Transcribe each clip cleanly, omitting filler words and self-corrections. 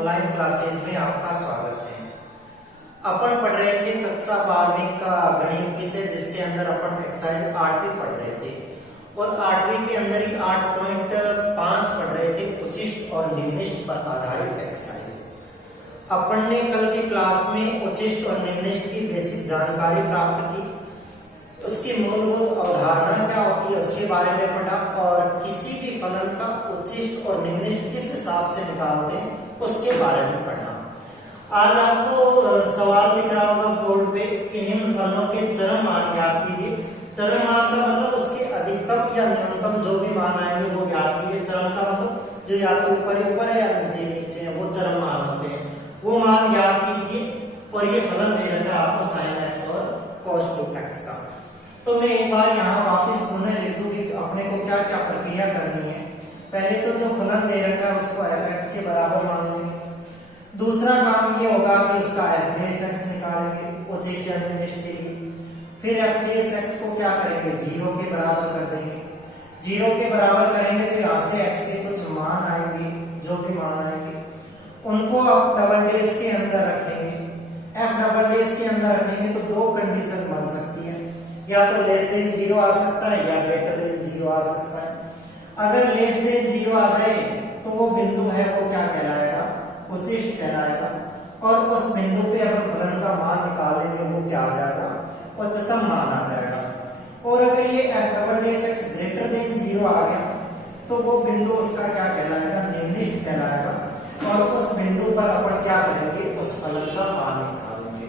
Online classes में आपका स्वागत है। अपन पढ़ रहे थे कक्षा 12वीं का गणित विषय, जिसके अंदर अपन एक्सरसाइज 8वीं पढ़ रहे थे और 8वीं के अंदर ही 8.5 पढ़ रहे थे उचिष्ट और निम्निष्ट पर आधारित एक्सरसाइज। अपन ने कल की क्लास में उचिष्ट और निम्निष्ट की बेसिक जानकारी प्राप्त की, उसकी मूलभूत अवधारणा क्या होती है उसके बारे में पढ़ा और किसी भी फलन का उच्चिष्ट और निम्निष्ट किस हिसाब से निकालते हैं उसके बारे में पढ़ा। आज आपको सवाल दिख रहा होगा बोर्ड पे कि निम्न फलनों के चरम मान ज्ञात कीजिए। चरम मान का मतलब उसके अधिकतम या न्यूनतम जो भी मान आएंगे वो ज्ञात कीजिए। चरम का मतलब जो या तो ऊपर ऊपर है या नीचे नीचे है, वो चरम मान होते हैं, वो मान ज्ञात कीजिए। और ये फलन दे रखा है आपको sin x और cos 2x का। तो मैं एक बार यहाँ वापस पुनः लिख दूं कि अपने को क्या क्या प्रक्रिया करनी है। पहले तो जो फलन दे रखा है उसको f(x) के बराबर मान लेंगे। दूसरा काम ये होगा कि उसका f(x) निकालेंगे उचिष्ट या निम्निष्ट के लिए। फिर f(x) को क्या करेंगे, 0 के बराबर कर देंगे। 0 के बराबर करेंगे तो यहाँ से x के कुछ मान आएंगे, जो भी मान आएंगे उनको आप डबल डेश के अंदर रखेंगे। f डबल डेश के अंदर रखेंगे तो दो कंडीशन बन सकती है, या तो लेस देन 0 आ सकता है या ग्रेटर देन 0 आ सकता है। अगर लेस देन 0 आ जाए तो वो बिंदु है वो क्या कहलाएगा, उचिष्ट कहलाएगा। और उस बिंदु पे अगर फलन का मान निकालेंगे वो क्या आ जाएगा, उच्चतम मान आ जाएगा। और अगर ये f double dash x greater than 0 आ गया तो वो बिंदु उसका क्या कहलाएगा, निम्निष्ट कहलाएगा। और उस बिंदु पर अपन क्या करेंगे, उस फलन का मान निकालेंगे।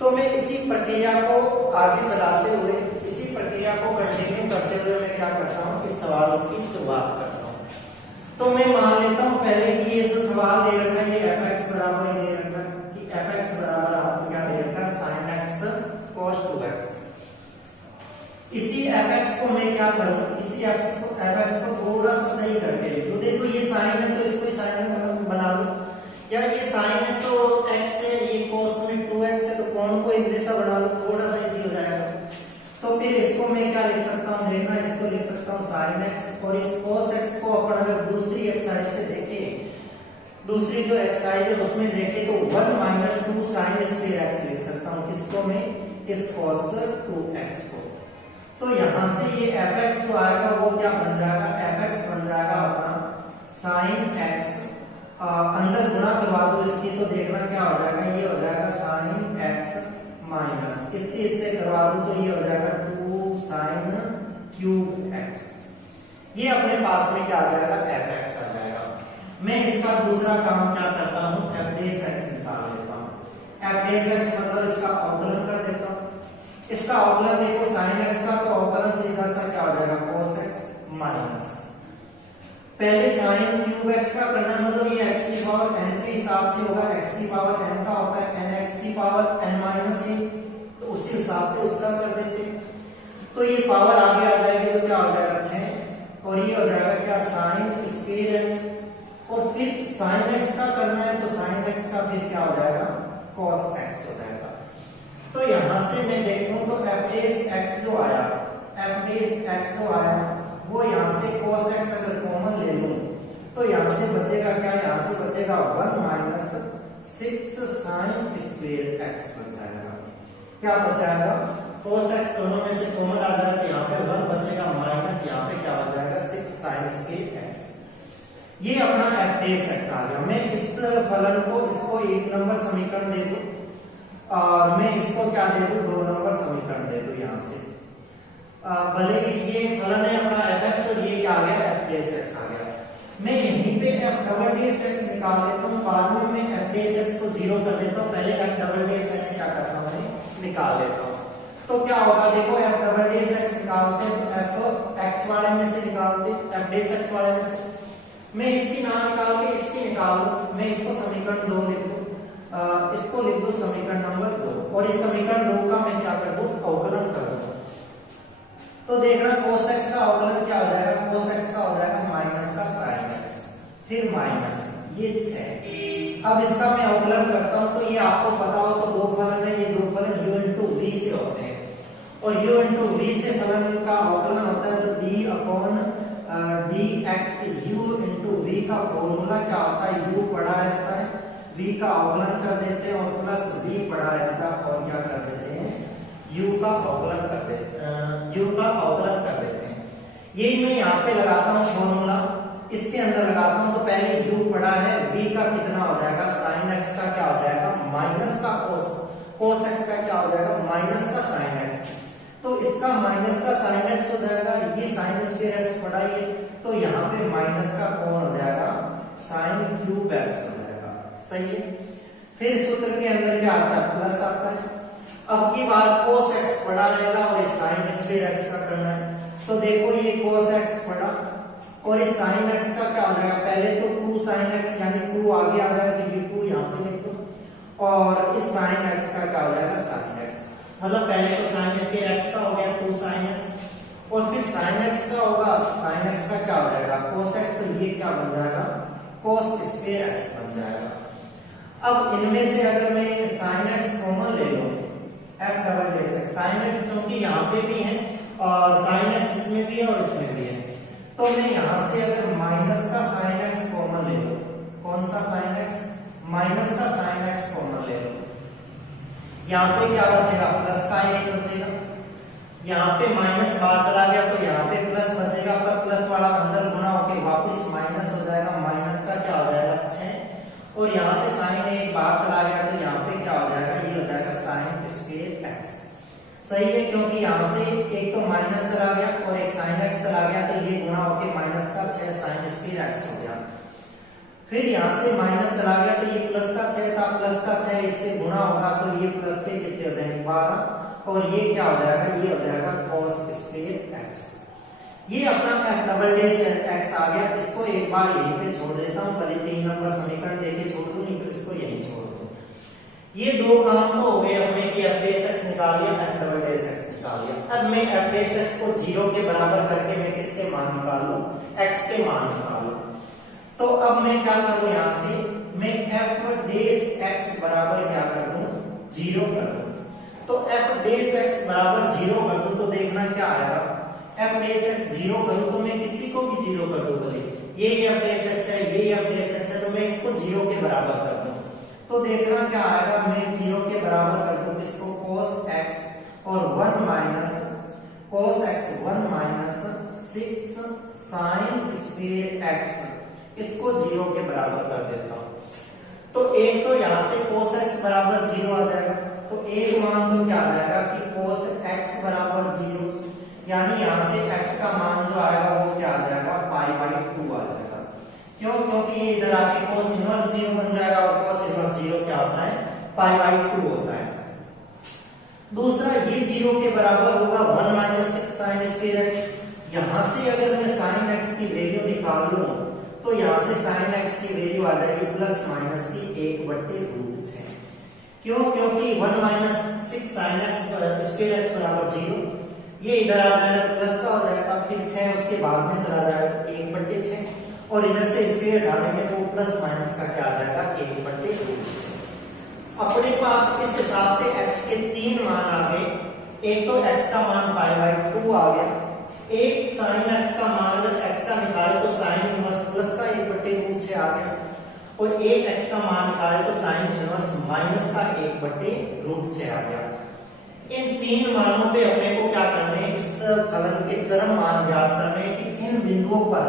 तो मैं इसी प्रक्रिया को आगे चलाते हुए, इसी प्रक्रिया को कंटिन्यू करते हुए मैं क्या करता हूँ, इस सवालों की शुरुआत करता हूँ। तो मैं मान लेता हूँ पहले कि ये जो सवाल दे रखा है ये f(x) बराबर दे रखा है कि f(x) बराबर आपको क्या दे रखा है, sin x cos 2x। इसी f(x) को मैं क्या करूँ, इसी f(x) को थोड़ा सा सही करके लिख दूं। देखो ये sin है तो इसको sin बना लूं, या ये sin है तो x है, ये cos में 2x है तो कोण को एक जैसा बना लो, थोड़ा सा इजी हो जाएगा। तो फिर इसको मैं क्या लिख सकता हूँ, देखना, इसको लिख सकता हूँ sin x। और इस cos x को अपन अगर दूसरी एक्सरसाइज से देखें, दूसरी जो एक्सरसाइज है उसमें देखें तो 1 - 2 sin स्क्वायर x लिख सकता हूँ। किसको मैं, इस cos 2x को। तो यहाँ से ये f(x) जो आएगा वो क्या बन जाएगा, f(x) बन जाएगा अपना sin x। अंदर गुणा करवा दो इसकी तो देखना क्या हो जाएगा, ये हो जाएगा sin x माइनस इससे इससे करवा दो तो ये हो जाएगा 2 sin क्यूब x। ये अपने पास में क्या आ जाएगा, f(x) आ जाएगा। मैं इसका दूसरा काम क्या करता हूँ, f(x) निकाल लेता हूँ। f(x) मतलब इसका अवकलन कर देता हूँ। इसका अवकलन देखो sin x का, तो अवकलन सीधा सा क्या हो जाएगा, cos x माइनस पहले sin क्यूब x का करना मतलब ये x की पावर n के हिसाब से होगा। x की पावर n का होता है nx की पावर n माइनस 1, तो उसी हिसाब से उसका कर देते हैं। तो ये पावर आगे आ जाएगी तो क्या हो जाएगा 6, और ये हो जाएगा क्या, sin स्क्वायर x। और फिर sin x का करना है तो sin x का फिर क्या हो जाएगा, cos x हो जाएगा। तो यहां से मैं देखूं तो f(x) जो आया, f(x) जो आया वो यहाँ से cos x अगर कॉमन ले लूं तो यहाँ से बचेगा क्या, यहाँ से बचेगा 1 - 6 sin स्क्वायर x बच जाएगा। क्या बच जाएगा, cos x दोनों में से कॉमन आ जाएगा, यहाँ पे 1 बचेगा माइनस यहाँ पे क्या बच जाएगा 6 sin स्क्वायर x। ये अपना f(x) आ गया। मैं इस फलन को, इसको 1 नंबर समीकरण दे दूं और मैं इसको क्या दे दूं, 2 नंबर समीकरण दे दूं। यहाँ से भले ही ये फलन है अपना f(x) और ये क्या आ गया, f(x) आ गया। मैं यहीं पे f डबल डेश x निकाल लेता हूँ, बाद में मैं f(x) को 0 कर देता हूँ, पहले f डबल डेश x क्या करता हूँ, निकाल लेता हूँ। तो क्या होगा, देखो f डबल डेश x निकालते हैं तो f(x) वाले में से निकालते हैं, f(x) वाले में से मैं इसकी ना निकाल के इसकी निकालूं। मैं इसको समीकरण 2 लिख दूं, इसको लिख दूं समीकरण नंबर 2, और इस समीकरण 2 का मैं क्या कर दूं, अवकलन कर दूं। तो देखना cos x का अवकलन क्या हो जाएगा, cos x का हो जाएगा माइनस का sin x, फिर माइनस ये 6। अब इसका मैं अवकलन करता हूं तो ये आपको पता हो तो दो फलन है, ये दो फलन u into v से होते हैं, और u into v से फलन का अवकलन होता है तो d/dx u into v का फॉर्मूला क्या होता है, u पड़ा रहता है v का अवकलन कर देते हैं और प्लस v पड़ा रहता और क्या कर देते हैं u का अवकलन कर देते हैं। यही मैं यहाँ पे लगाता हूँ फॉर्मूला, इसके अंदर लगाता हूँ तो पहले u पड़ा है, v का कितना हो जाएगा sin x का क्या हो जाएगा माइनस का cos x का क्या हो जाएगा माइनस का sin x, तो इसका माइनस का sin x हो जाएगा, ये sin स्क्वायर x पड़ा है तो यहाँ पे माइनस का कौन हो जाएगा sin क्यूब x हो जाएगा। सही है। फिर सूत्र के अंदर क्या आता है प्लस आता है। अब की बार cos x पड़ा रहेगा और ये sin स्क्वायर x का करना है, तो देखो ये cos x पड़ा और ये sin x का क्या हो जाएगा, पहले तो 2 sin x यानी 2 आगे आ जाएगा तो ये 2 यहाँ पे लिख दो और इस sin x का क्या हो जाएगा sin x, मतलब पहले तो sin स्क्वायर x का हो गया 2 sin x और फिर sin x का होगा, sin x का क्या हो जाएगा cos x, तो ये क्या बन जाएगा cos स्क्वायर x बन जाएगा। अब इनमें से अगर मैं sin x कॉमन ले लूं f double dash x, sin x क्योंकि यहाँ पे भी है और sin x इसमें भी है और इसमें भी है, तो मैं यहाँ से अगर माइनस का sin x कॉमन ले लूं, कौन सा sin x माइनस का sin x कॉमन ले लूं, यहाँ पे क्या बचेगा प्लस का 1 बचेगा, यहाँ पे माइनस बाहर चला गया तो यहाँ पे प्लस बचेगा, पर प्लस वाला अंदर गुना होके वापस माइनस हो जाएगा, माइनस का क्या हो जाएगा 6 और यहाँ से साइन 1 बाहर चला गया तो यहाँ पे क्या हो जाएगा ये हो जाएगा साइन स्क्वायर x। सही है, क्योंकि यहाँ से एक तो माइनस चला गया और एक साइन x चला गया तो ये गुना होके माइनस का 6 साइन स्क्वायर x हो गया। फिर यहाँ से माइनस चला गया तो ये प्लस का 6 था, प्लस का 6 इससे गुना होगा तो ये प्लस के कितने हो जाएंगे 12 और ये क्या हो जाएगा ये हो जाएगा cos स्क्वायर x। ये अपना f डबल डैश x आ गया, इसको एक बार यहीं पे छोड़ देता हूँ, पहले 3 नंबर समीकरण देके छोड़ दूं, नहीं तो इसको यहीं छोड़ दूं। ये दो काम तो हो गए अपने कि f डैश x निकाल लिया, f डबल डैश x निकाल लिया। अब मैं f डैश x को 0 के बराबर करके मैं किसके मान निकालूं x के मान निकालूं, तो अब मैं क्या करूं यहाँ से मैं f डैश x बराबर क्या कर दूं 0 कर दूं, तो f डैश x बराबर 0 कर दूं तो देखना क्या आएगा, f डैश x 0 करूं तो मैं किसी को भी 0 कर दूं, भले ये f डैश x है ये f डैश x है तो मैं इसको 0 के बराबर कर दूं, तो देखना क्या आएगा मैं 0 के बराबर कर दूं किसको cos x और 1 minus cos x 1 minus 6 sin square x, इसको 0 के बराबर कर देता हूं, तो एक तो यहां से cos x बराबर 0 आ जाएगा, तो एक मान तो क्या आ जाएगा कि cos x बराबर 0, यानी यहां से x का मान जो आएगा वो क्या आ जाएगा पाई बाई 2 आ जाएगा। क्यों, क्योंकि ये इधर आके cos इनवर्स 0 बन जाएगा और cos इनवर्स 0 क्या होता है पाई बाई 2 होता है। दूसरा ये 0 के बराबर होगा 1 माइनस 6 sin स्क्वायर x, यहां से अगर मैं sin x की वैल्यू निकाल लूं तो यहाँ से sin x की वैल्यू आ जाएगी प्लस माइनस की 1/√6। क्यों, क्योंकि 1 minus 6 sin x square x बराबर 0, ये इधर आ जाएगा प्लस का हो जाएगा, फिर 6 उसके बाद में चला जाएगा 1/6 और इधर से स्क्वायर डालेंगे तो प्लस माइनस का क्या आ जाएगा 1/√6। अपने पास इस हिसाब से x के 3 मान आ गए, एक तो x का मान पाई बाई 2 आ गया, एक sin x का मान अगर x का निकाले तो sin इनवर्स प्लस का 1/√6 आ गया और एक x का मान निकाले तो sin इनवर्स माइनस का 1/√6 आ गया। इन 3 मानों पे अपने को क्या करना है, इस फलन के चरम मान ज्ञात करने हैं कि इन बिंदुओं पर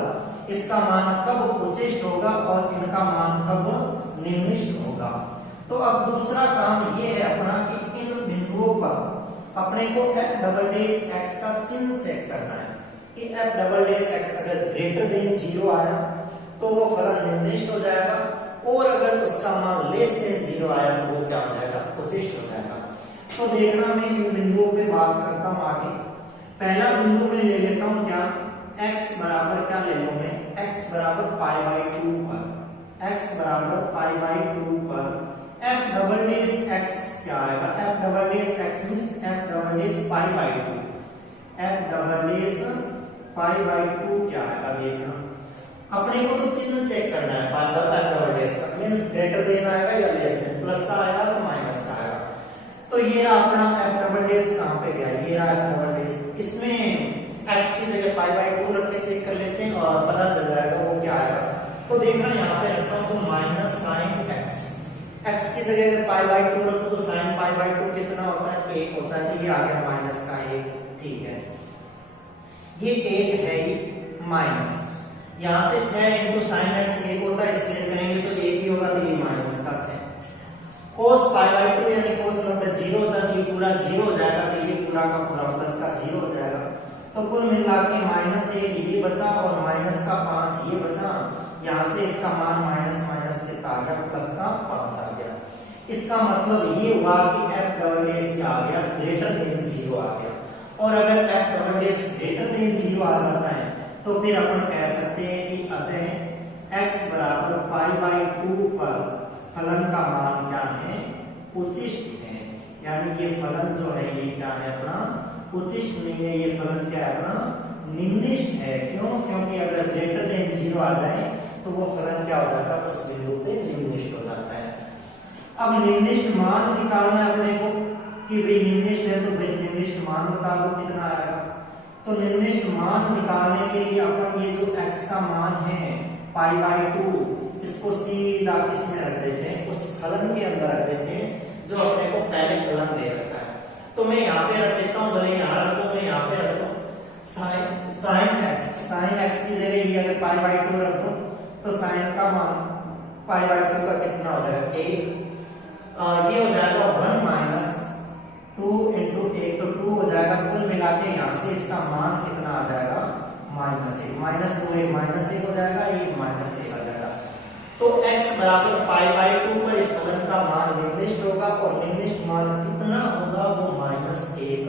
इसका मान कब उच्चिष्ट होगा और इनका मान कब निम्निष्ट होगा। तो अब दूसरा काम ये है अपना कि इन बिंदुओं पर अपने को f डबल डैश x का चिन्ह चेक करना है कि f डबल डैश x अगर ग्रेटर देन 0 आया तो वो फलन निर्दिष्ट हो जाएगा और अगर उसका मान लेस देन 0 आया तो वो क्या हो जाएगा उच्चिष्ट हो जाएगा। तो देखना मैं इन बिंदुओं पे बात करता हूं आगे। पहला बिंदु में ले लेता हूं क्या x बराबर क्या ले लूं मैं x बराबर पाई बाई 2 पर, x बराबर पाई बाई 2 पर f डबल डैश x क्या आएगा, f double dash x means f double dash pi by 2, f double dash pi by 2 क्या आएगा देखना, अपने को तो चिन्ह चेक करना है f डबल डैश का मींस ग्रेटर देन आएगा या लेस देन, प्लस का आएगा तो माइनस का आएगा। तो ये रहा अपना f डबल डैश कहां पे गया, ये रहा f डबल डैश, इसमें x की जगह पाई बाई 2 रख के चेक कर लेते हैं और पता चल जाएगा वो क्या आएगा। तो देखना यहाँ पे रखता हूं तो माइनस sin x x की जगह अगर पाई बाई 2 रखो तो sin पाई बाई 2 कितना होता है, 1 होता है। तो ये आ गया माइनस का 1, ठीक है। ये 1 है ये माइनस, यहां से 6 इंटू साइन एक्स 1 होता है, इसके लिए करेंगे तो 1 ही होगा, तो ये माइनस का 6 cos पाई बाई 2 यानी cos नंबर 0 होता है, ये पूरा 0 हो जाएगा, तो ये पूरा का पूरा प्लस का 0 हो जाएगा। तो कुल मिला के माइनस 1 ये बचा और माइनस का 5 ये बचा। यहां से इसका मान माइनस माइनस कितना आ गया, प्लस का 5 आ गया। इसका मतलब ये हुआ कि f डबल डैश क्या आ गया, ग्रेटर देन 0 आ गया। और अगर f double dash greater than 0 आ जाता है तो फिर अपन कह सकते हैं कि अतः x बराबर पाई बाई 2 पर फलन का मान क्या है, उचिष्ट है। यानी ये फलन जो है ये क्या है अपना, उचिष्ट नहीं है, ये फलन क्या है अपना, निम्निष्ट है। क्यों? क्योंकि अगर ग्रेटर देन 0 आ जाए तो वो फलन क्या हो जाता है, उस बिंदु पे निम्निष्ट हो जाता है। अब निम्निष्ट मान निकालना है अपने को कि भाई निम्निष्ट है तो भाई निम्निष्ट मान बता दो कितना आएगा। तो निम्निष्ट मान निकालने के लिए अपन ये जो x का मान है पाई बाई 2 इसको सीधा किसमें रख देते हैं, उस फलन के अंदर रख देते हैं जो अपने को पहले फलन दे रखा है। तो मैं यहाँ पे रख देता हूँ, भले यहाँ रख दो, मैं यहाँ पे रख दो साइन एक्स की जगह ये अगर पाई बाई 2 रख दो तो साइन का मान पाई बाई 2 का कितना हो जाएगा, 1। ये हो जाएगा 1 माइनस 2 इंटू 1, तो 2 हो जाएगा। कुल मिला के यहाँ से इसका मान कितना आ जाएगा, -1, माइनस 2 1 माइनस 1 हो जाएगा, ये माइनस 1 आ जाएगा। तो x बराबर पाई बाई 2 पर इस फलन का मान निम्निष्ट होगा और निम्निष्ट मान कितना होगा, वो -1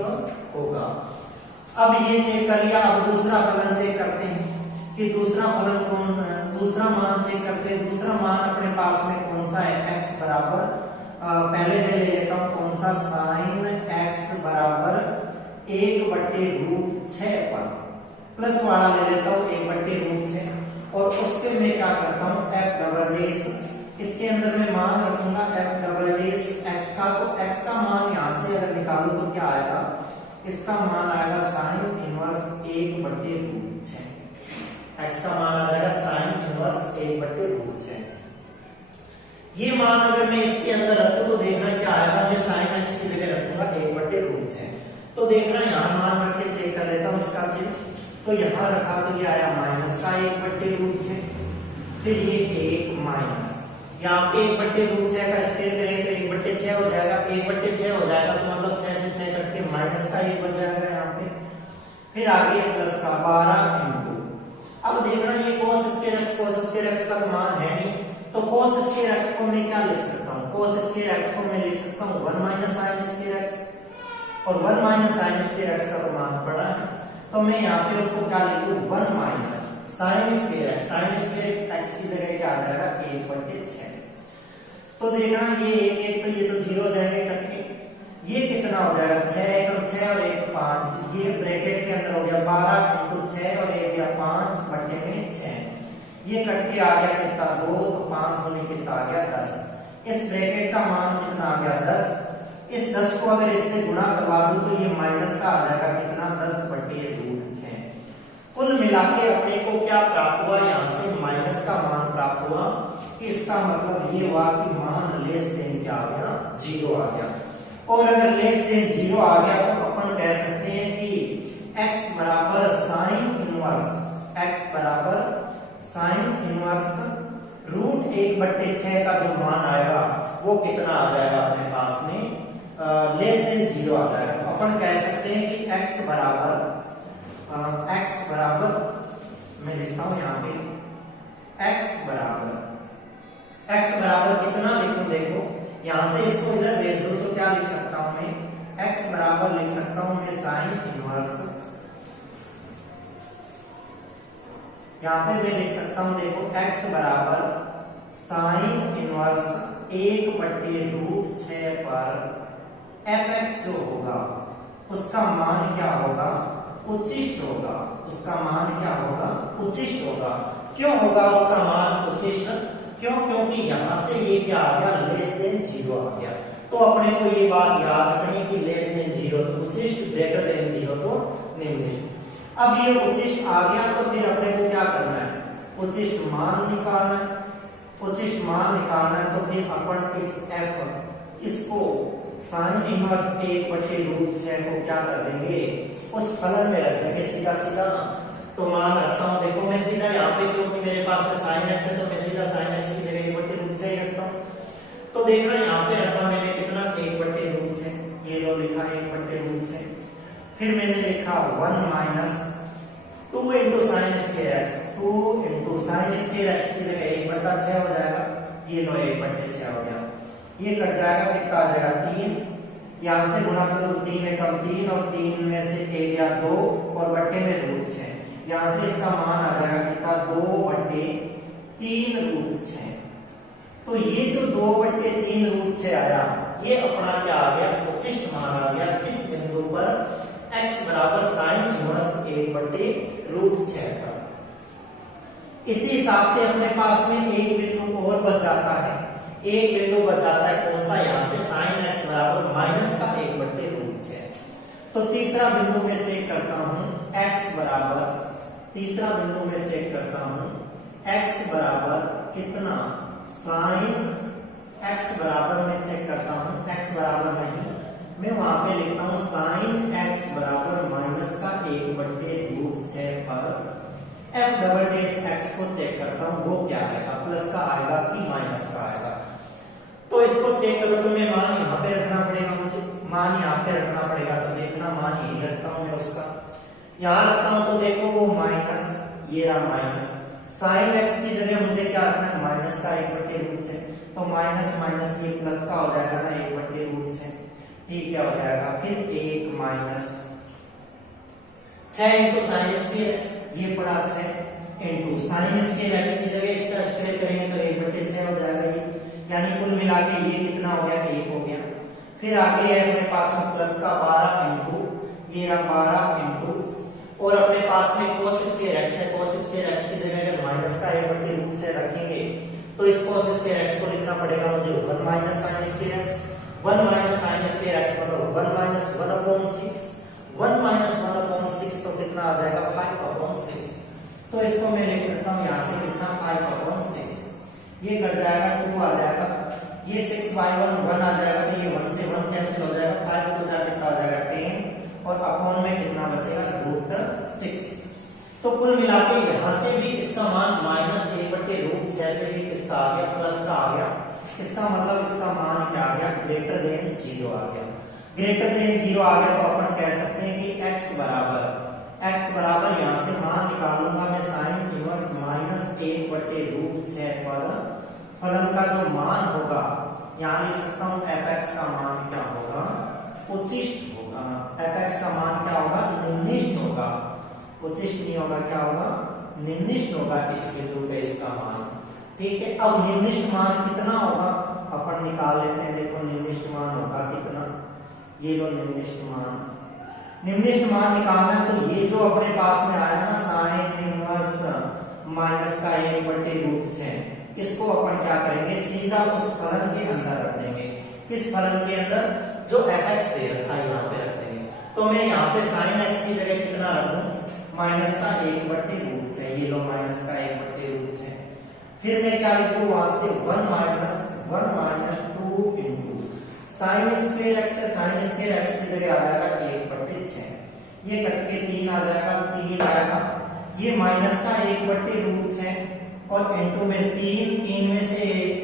होगा। अब ये चेक कर लिया, अब दूसरा फलन चेक करते हैं कि दूसरा फलन दूसरा मान चेक करते हैं। दूसरा मान अपने पास में कौन सा है, x बराबर पहले मैं ले लेता हूं कौन सा, साइन x बराबर 1/√6 पर प्लस वाला ले लेता हूं 1/√6 और उस पे मैं क्या करता हूं, f डबल डैश इसके अंदर मैं मान रखूंगा f डबल डैश x का। तो x का मान यहां से अगर निकालूं तो क्या आएगा, इसका मान आएगा साइन इनवर्स 1/√6। x का मान आ जाएगा साइन इनवर्स 1/√6। ये मान अगर मैं इसके अंदर रखूं तो देखना क्या आएगा, मैं साइन x की जगह रखूंगा 1/√6। तो देखना यहाँ मान रख के चेक कर लेता हूँ इसका चिन्ह। तो यहाँ रखा तो ये आया माइनस का 1/√6, फिर ये 1 माइनस यहाँ पे 1/√6 का स्क्वायर करेंगे तो 1/6 हो जाएगा, 1/6 हो जाएगा तो मतलब 6 से 6 कट के माइनस का 1 बन जाएगा यहाँ पे। फिर आगे प्लस का 12 इंटू, अब देखना ये cos स्क्वायर x का तो मान है नहीं, तो cos स्क्वायर x को मैं क्या लिख सकता हूँ, cos स्क्वायर x को मैं लिख सकता हूँ 1 माइनस sin स्क्वायर x, और 1 माइनस sin स्क्वायर x का तो मान पड़ा है, तो मैं यहाँ पे उसको क्या लिखूं 1 माइनस sin स्क्वायर x की जगह क्या आ जाएगा 1/6। तो देखना ये 1 तो ये तो 0 हो जाएंगे कट के, ये कितना हो जाएगा 6 और 6 और 1 5, ये ब्रैकेट के अंदर हो गया 12 इंटू 6 और 1 गया 5/6, ये कट के आ गया कितना 2, तो 5 गुने कितना आ गया 10। इस ब्रैकेट का मान कितना आ गया 10। इस 10 को अगर इससे गुणा करवा दूं तो ये माइनस का आ जाएगा कितना 10/√6। कुल मिला के अपने को क्या प्राप्त हुआ, यहाँ से माइनस का मान प्राप्त हुआ। कि इसका मतलब ये हुआ कि मान लेस देन क्या आ गया 0 आ गया। और अगर लेस देन 0 आ गया तो अपन कह सकते हैं कि x बराबर साइन इनवर्स √1/6 का जो मान आएगा वो कितना आ जाएगा अपने पास में लेस देन 0 आ जाएगा। अपन कह सकते हैं कि x बराबर मैं लिखता हूं यहाँ पे x बराबर कितना लिखूं, देखो यहां से इसको इधर भेज दो तो क्या लिख सकता हूं मैं, x बराबर लिख सकता हूं मैं साइन इनवर्स, यहां पे मैं लिख सकता हूं देखो x बराबर साइन इनवर्स 1/√6 पर fx जो होगा उसका मान क्या होगा, उचिष्ट होगा। उसका मान क्या होगा, उचिष्ट होगा। क्यों होगा उसका मान उचिष्ट, क्यों, क्योंकि यहां से ये क्या आ गया लेस देन 0 आ गया। तो अपने को ये बात याद रखनी कि लेस देन 0 तो उचिष्ट, ग्रेटर देन 0 तो निम्निष्ट। अब ये उचिष्ट आ गया तो फिर अपने को क्या करना है, उचिष्ट मान निकालना है। उचिष्ट मान निकालना है तो फिर अपन इस f इसको साइन इनवर्स 1/√6 को क्या कर देंगे, उस फलन में रख देंगे सीधा सीधा। तो मान रखता हूं, देखो मैं सीधा यहाँ पे, क्योंकि मेरे पास में sin x है तो मैं सीधा sin x की जगह 1/√6 ही रखता हूं। तो देखना यहाँ पे रखा मैंने कितना, 1/√6, ये लो लिखा 1/√6। फिर मैंने लिखा 1 - 2 × sin² x, 2 × sin² x की जगह 1/6 हो जाएगा, ये लो 1/6 हो गया। ये कट जाएगा, कितना आ जाएगा 3, यहाँ से गुणा करो 3 एकम 3 और 3 में से 1 या 2 और बट्टे में √6, यहाँ से इसका मान आ जाएगा कितना, 2/3√6। तो ये जो 2/3√6 आया, ये अपना क्या आ गया, उचिष्ट मान आ गया किस बिंदु पर, x बराबर sin इनवर्स 1/√6 का। इसी हिसाब से अपने पास में एक बिंदु और बच जाता है, एक बिंदु बच जाता है, कौन सा, यहाँ से sin x बराबर माइनस का 1/√6। तो तीसरा बिंदु मैं चेक करता हूं, x बराबर, तीसरा बिंदु मैं चेक करता हूं, x बराबर कितना, sin x बराबर मैं चेक करता हूं, x बराबर नहीं, मैं वहां पे लिखता हूं sin x बराबर माइनस का 1/√6 पर f डबल x को चेक करता हूं, वो क्या आएगा, प्लस का आएगा कि माइनस का आएगा। तो इसको चेक करो तो मैं मान यहाँ पे रखना पड़ेगा, मुझे मान यहाँ पे रखना पड़ेगा, तो देखना मान यही रखता हूँ मैं उसका, यहाँ रखता हूँ तो देखो वो माइनस, ये रहा माइनस, sin x की जगह मुझे क्या रखना है, माइनस का 1/√6, तो माइनस माइनस ये प्लस का हो जाएगा ना 1/√6, ठीक क्या हो जाएगा, फिर 1 माइनस 6 × sin² x, ये पड़ा 6 × sin² x की जगह इसका स्क्वायर करेंगे तो 1/6 हो जाएगा ये, यानी कुल मिला के ये कितना हो गया, 1 हो गया। फिर आगे है अपने पास में प्लस का 12 × ये रहा 12 × और अपने पास में cos² x है, cos² x की जगह अगर माइनस का 1/√6 रखेंगे तो इस cos² x को लिखना पड़ेगा मुझे 1 - sin² x, 1 - sin² x मतलब 1 - 1/6, 1 - 1/6 तो कितना आ जाएगा, 5/6। तो इसको मैं लिख सकता हूँ, यहाँ से लिखना 5/6, ये कट जाएगा, 2 आ जाएगा, ये 6/1 1 आ जाएगा, तो ये 1 से 1 कैंसिल हो जाएगा, 5 को जाके कितना आ जाएगा 10 और अपॉन में कितना बचेगा, √6। तो कुल मिला के यहाँ से भी इसका मान माइनस 1/√6 पे भी किसका आ गया, प्लस का आ गया। इसका मतलब इसका मान क्या आ गया, ग्रेटर देन 0 आ गया। ग्रेटर देन 0 आ गया तो अपन कह सकते हैं कि x बराबर यहाँ से मान निकालूंगा मैं sin इनवर्स माइनस 1/√6 पर फलन का जो मान होगा, यहाँ लिख सकता हूँ fx का मान क्या होगा, उचिष्ट होगा। fx का मान क्या होगा, निम्निष्ठ होगा, उचिष्ट नहीं होगा, क्या होगा, निम्निष्ठ होगा इस बिंदु पे इसका मान। ठीक है, अब निम्निष्ठ मान कितना होगा अपन निकाल लेते हैं। देखो निम्निष्ठ मान होगा कितना, ये लो निम्निष्ठ मान। निम्निष्ठ मान निकालना है तो ये जो अपने पास में आया ना sin इनवर्स माइनस का 1/√6, इसको अपन क्या करेंगे, सीधा उस फलन के अंदर रख देंगे। किस फलन के अंदर, जो fx दे रखा है यहाँ पे रख देंगे। तो मैं यहाँ पे sin x की जगह कितना रखूं, माइनस का 1/√6, ये लो माइनस का 1/√6। फिर मैं क्या लिखूं, वहां से 1 - 2 sin² x है, sin² x की जगह आ जाएगा 1/6, ये कट के 3 आ जाएगा, 3 आएगा, ये माइनस का 1/√6 और इनटू में 3 में से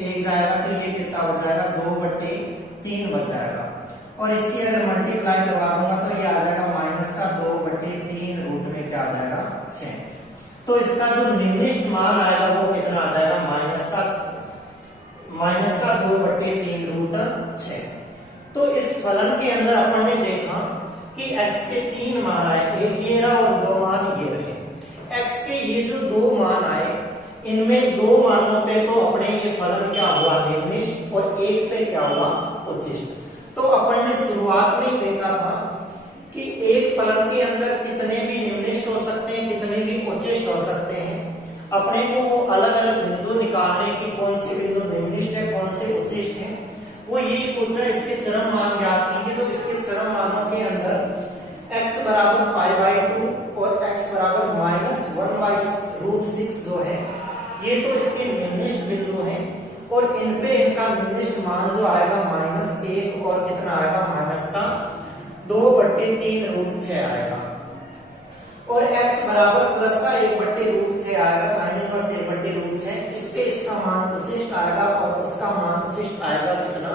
1 जाएगा तो ये कितना बच जाएगा, 2/3 बच जाएगा। और इसकी अगर मल्टीप्लाई करवा दूंगा तो ये आ जाएगा माइनस का 2/3 रूट में क्या आ जाएगा 6। तो इसका जो निम्निष्ठ मान आएगा वो कितना आ जाएगा, माइनस का 2/3√6। तो इस फलन के अंदर अपन ने देखा कि x के 3 मान आए, एक ये रहा और 2 मान ये रहे। x के ये जो 2 मान आए, इनमें 2 मानों पे तो अपने ये फलन क्या हुआ, निम्निष्ठ, और एक पे क्या हुआ, उच्चिष्ट। तो अपन ने शुरुआत में देखा था कि एक फलन के अंदर कितने भी निम्निष्ठ हो सकते हैं, कितने भी उच्चिष्ट हो सकते हैं। अपने को वो अलग अलग बिंदु निकालने की, कौन से बिंदु निम्निष्ठ है, कौन से उच्चिष्ट है, वो यही पूछ रहा है। इसके चरम मान ज्ञात कीजिए। तो इसके चरम मानों के अंदर x बराबर π/2 और x बराबर -1/√6 जो है, ये तो इसके निम्नलिखित बिंदु हैं और इन पे इनका निम्नलिखित मान जो आएगा -1 और कितना आएगा -2/3 आएगा और x बराबर प्लस का 1/√6 आएगा sin इनवर्स 1/√6। इस पे इसका मान उचिष्ट आएगा और उसका मान उचिष्ट आएगा कितना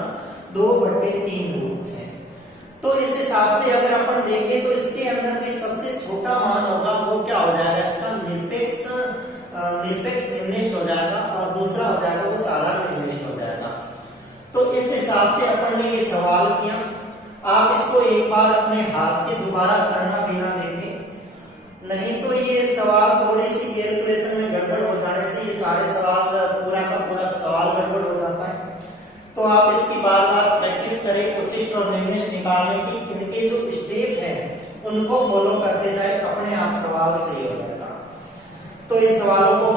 2/3√6। तो इस हिसाब से अगर अपन देखें तो इसके अंदर भी सबसे छोटा मान होगा वो क्या हो जाएगा, इसका निरपेक्ष निम्नलिखित हो जाएगा और दूसरा हो जाएगा वो साधारण निम्नलिखित हो जाएगा। तो इस हिसाब से अपन ने ये सवाल किया। आप इसको एक बार अपने हाथ से दोबारा करना बिना देखे, नहीं तो ये सवाल थोड़ी सी कैलकुलेशन में गड़बड़ हो जाने से ये सारे सवाल पूरा का पूरा सवाल गड़बड़ हो जाता है। तो आप इसकी बार बार प्रैक्टिस करें उचिष्ट और निम्नलिखित निकालने की। इनके जो स्टेप हैं उनको फॉलो करते जाए, अपने आप सवाल सही हो जाएगा। तो इन सवालों को